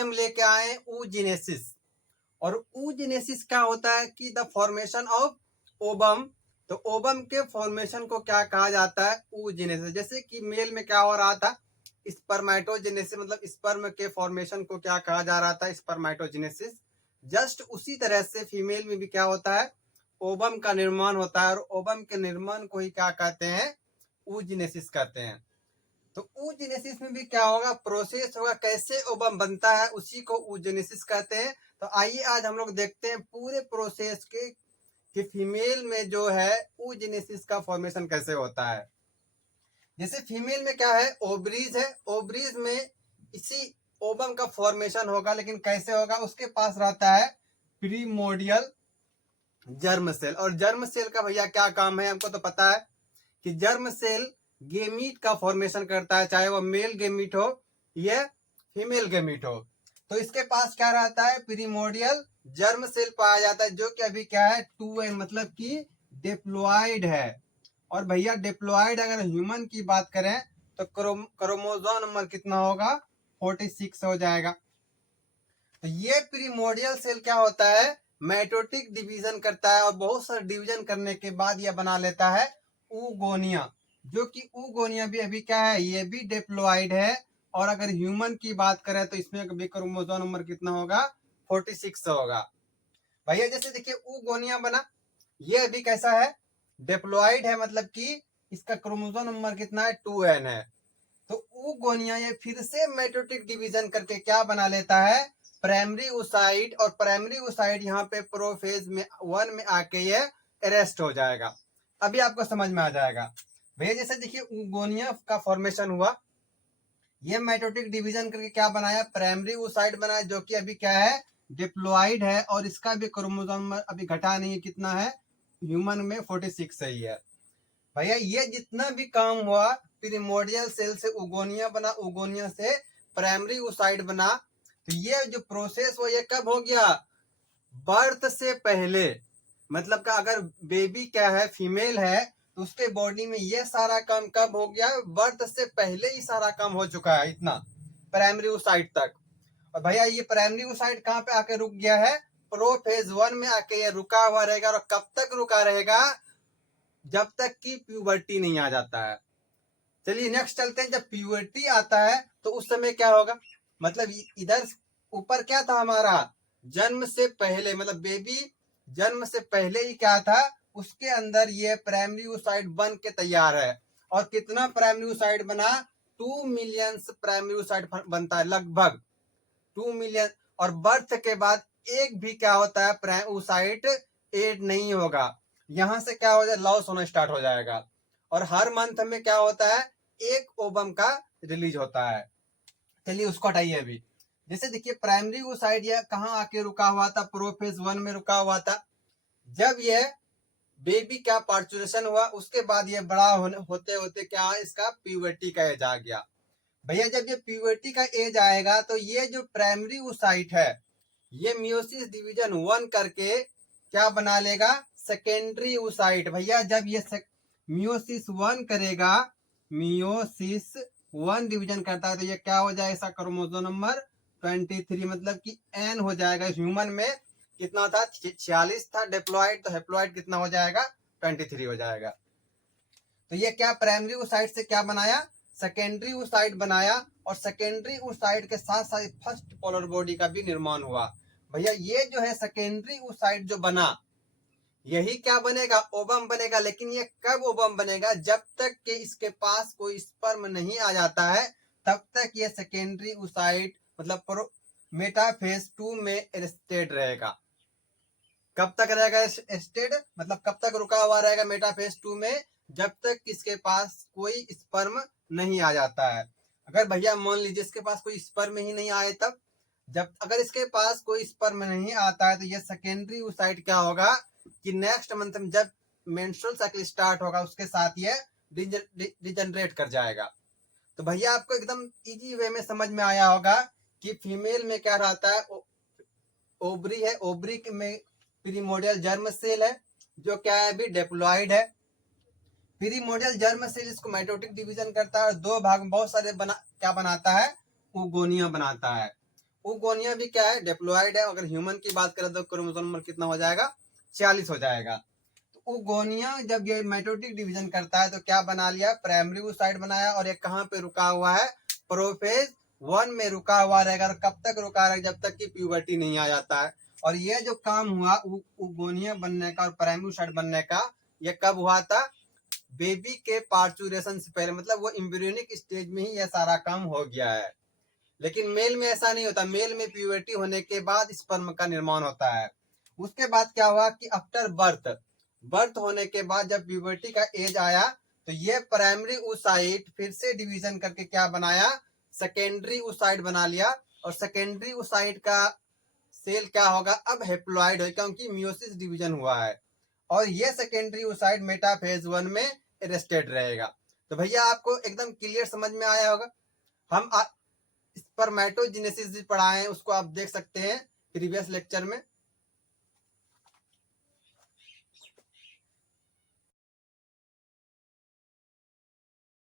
आज हम लेके आए oogenesis। और oogenesis क्या होता है कि द फॉर्मेशन ऑफ ओबम। तो ओबम के फॉर्मेशन को क्या कहा जाता है? oogenesis। जैसे कि मेल में क्या हो रहा था, स्पर्मेटोजेनेसिस, मतलब स्पर्म के फॉर्मेशन को क्या कहा जा रहा था? स्पर्मेटोजेनेसिस। जस्ट उसी तरह से फीमेल में भी क्या होता है? ओबम का निर्माण होता है, और ओबम के निर्माण को ही क्या कहते हैं? oogenesis कहते हैं। तो oogenesis में भी क्या होगा? प्रोसेस होगा, कैसे ओबम बनता है उसी को oogenesis कहते हैं। तो आइए आज हम लोग देखते हैं पूरे प्रोसेस के कि फीमेल में जो है oogenesis का फॉर्मेशन कैसे होता है। जैसे फीमेल में क्या है? ओवरीज है, ओवरीज में इसी ओबम का फॉर्मेशन होगा, लेकिन कैसे होगा? उसके पास रहता है प्रीमोडियल जर्म सेल। और जर्म सेल का भैया क्या काम है? हमको तो पता है कि जर्म सेल गेमीट का फॉर्मेशन करता है, चाहे वो मेल गेमीट हो या फीमेल गेमीट हो। तो इसके पास क्या रहता है? प्रीमोडियल जर्म सेल पाया जाता है, जो कि अभी क्या है? 2n, मतलब कि डिप्लॉयड है। और भैया डिप्लॉयड अगर ह्यूमन की बात करें तो क्रोमोसोम नंबर कितना होगा? 46 हो जाएगा। तो ये प्रीमोडियल सेल क्या होता है? माइटोटिक डिवीजन करता है, और बहुत सारे डिवीजन करने के बाद यह बना लेता है oogonia। जो कि oogonia भी अभी क्या है? ये भी डिप्लॉयड है। और अगर ह्यूमन की बात करें तो इसमें भी क्रोमोसोम नंबर कितना होगा? 46 होगा। भैया जैसे देखिए oogonia बना, ये अभी कैसा है? डिप्लॉयड है, मतलब कि इसका क्रोमोसोम नंबर कितना है? 2n है। तो oogonia ये फिर से माइटोटिक डिवीजन करके क्या बना लेता है? Primary oocyte। और प्राइमरी oocyte यहाँ पे प्रोफेज में 1 में आके ये अरेस्ट हो जाएगा। अभी आपको समझ में आ जाएगा। भैया जैसे देखिए oogonia का फॉर्मेशन हुआ, ये माइटोटिक डिवीजन करके क्या बनाया? प्राइमरी oocyte बनाया, जो कि अभी क्या है? डिप्लॉयड है। और इसका भी क्रोमोसोम अभी घटा नहीं है, कितना है? ह्यूमन में 46 सही है। भैया ये जितना भी काम हुआ, प्रीमोडियल सेल से oogonia बना, oogonia से प्राइमरी oocyte बना। तो ये जो प्रोसेस वो ये कब हो गया? बर्थ से पहले। मतलब का अगर बेबी क्या है? फीमेल है, तो उसके बॉडी में ये सारा काम कब हो गया? बर्थ से पहले ही सारा काम हो चुका है, इतना प्राइमरी oocyte तक। और भैया ये प्राइमरी oocyte कहाँ पे आके रुक गया है? प्रोफेज 1 में आके ये रुका हुआ रहेगा। और कब तक रुका रहेगा? जब तक कि प्यूबर्टी नहीं आ जाता है। चलिए नेक्स्ट चलते हैं। जब प्यूबर्टी आता है तो उस समय क्या होगा? मतलब इधर ऊपर क्या था हमारा? जन्म से पहले, मतलब बेबी जन्म से पहले ही क्या था? उसके अंदर ये प्राइमरी oocyte बन के तैयार है। और कितना प्राइमरी oocyte बना? 2 मिलियन प्राइमरी oocyte बनता है, लगभग 2 मिलियन। और बर्थ के बाद एक भी क्या होता है? प्राइमरी oocyte एड नहीं होगा। यहां से क्या हो जाए? लॉस होना स्टार्ट हो जाएगा। और हर मंथ में क्या होता है? एक ओबम का रिलीज होता है। चलिए उसको हटाइए अभी। जैसे देखिए प्राइमरी oocyte ये कहाँ आके रुका हुआ था? प्रोफेज 1 में रुका हुआ था। जब ये बेबी का पार्चुरेशन हुआ, उसके बाद ये बड़ा होते होते क्या, इसका प्यूबर्टी का एज आ गया। भैया जब ये प्यूबर्टी का एज आएगा तो ये जो प्राइमरी oocyte है, ये मियोसिस डिवीजन 1 करके क्या बना लेगा? Secondary oocyte। भैया जब ये मियोसिस 1 करेगा, मियोसिस 1 डिवीजन करता है, तो ये क्या हो जाएगा? इसका क्रोमोसोम नंबर 23, मतलब कि एन हो जाएगा। ह्यूमन में कितना था? 46 था डिप्लॉयड, तो हेप्लॉयड कितना हो जाएगा? 23 हो जाएगा। तो ये क्या प्राइमरी oocyte से क्या बनाया? सेकेंडरी oocyte बनाया। और सेकेंडरी oocyte के साथ साथ फर्स्ट पोलर बॉडी का भी निर्माण हुआ। भैया ये जो है सेकेंडरी oocyte जो बना, यही क्या बनेगा? ओबम बनेगा। लेकिन ये कब ओबम बनेगा? जब तक कि इसके पास कोई स्पर्म नहीं आ जाता है, तब तक ये सेकेंडरी oocyte मतलब मेटाफेज 2 में स्टेट रहेगा। कब तक रहेगा स्टेट? मतलब कब तक रुका हुआ रहेगा मेटाफेज 2 में? जब तक इसके पास कोई स्पर्म नहीं आ जाता है। अगर भैया मान लीजिए इसके पास कोई स्पर्म ही नहीं आए, तब जब अगर इसके पास कोई स्पर्म नहीं आता है, तो ये सेकेंडरी oocyte क्या होगा कि नेक्स्ट मंथ में जब मेंस्ट्रुअल साइकिल स्टार्ट होगा, उसके साथ ये डिजनरेट कर जाएगा। तो भैया आपको एकदम इजी वे में समझ में आया होगा कि फीमेल में क्या रहता है? ओवरी है, ओवरी में प्रीमोडियल जर्म सेल है, जो क्या है? अभी डिप्लॉयड है। प्रीमोडियल जर्म सेल इसको माइटोटिक डिवीजन करता है, और दो भाग में बहुत सारे क्या बनाता है? oogonia बनाता है। oogonia भी क्या है, डिप्लॉयड है। अगर ह्यूमन की बात करें तो क्रोमोसोम नंबर कितना हो जाएगा, 46 हो जाएगा। तो oogonia जब ये मेटोटिक डिवीजन करता है तो क्या बना लिया, प्राइमरी oocyte बनाया, और ये कहाँ पे रुका हुआ है, प्रोफेज 1 में रुका हुआ रहेगा। और कब तक रुका रहेगा, जब तक कि प्यूबर्टी नहीं आ जाता है। और ये जो काम हुआ oogonia बनने का और प्राइमरी oocyte बनने का, ये कब हुआ था, बेबी के पार्चुरेशन से पहले, मतलब वो एम्ब्रियोनिक स्टेज में ही यह सारा काम हो गया है। लेकिन मेल में ऐसा नहीं होता, मेल में प्यूबर्टी होने के बाद स्पर्म का निर्माण होता है। उसके बाद क्या हुआ कि आफ्टर बर्थ होने के बाद जब प्यूबर्टी का एज आया तो ये प्राइमरी oocyte फिर से डिवीजन करके क्या बनाया, सेकेंडरी oocyte बना लिया। और सेकेंडरी oocyte का सेल क्या होगा, अब हेप्लॉइड है, क्योंकि मियोसिस डिवीजन हुआ है। और ये सेकेंडरी oocyte मेटाफेज 1 में अरेस्टेड रहेगा। तो भैया आपको एकदम क्लियर समझ में आया होगा। हम स्पर्मेटोजेनेसिस भी पढ़ाए हैं, उसको आप देख सकते हैं प्रीवियस लेक्चर में।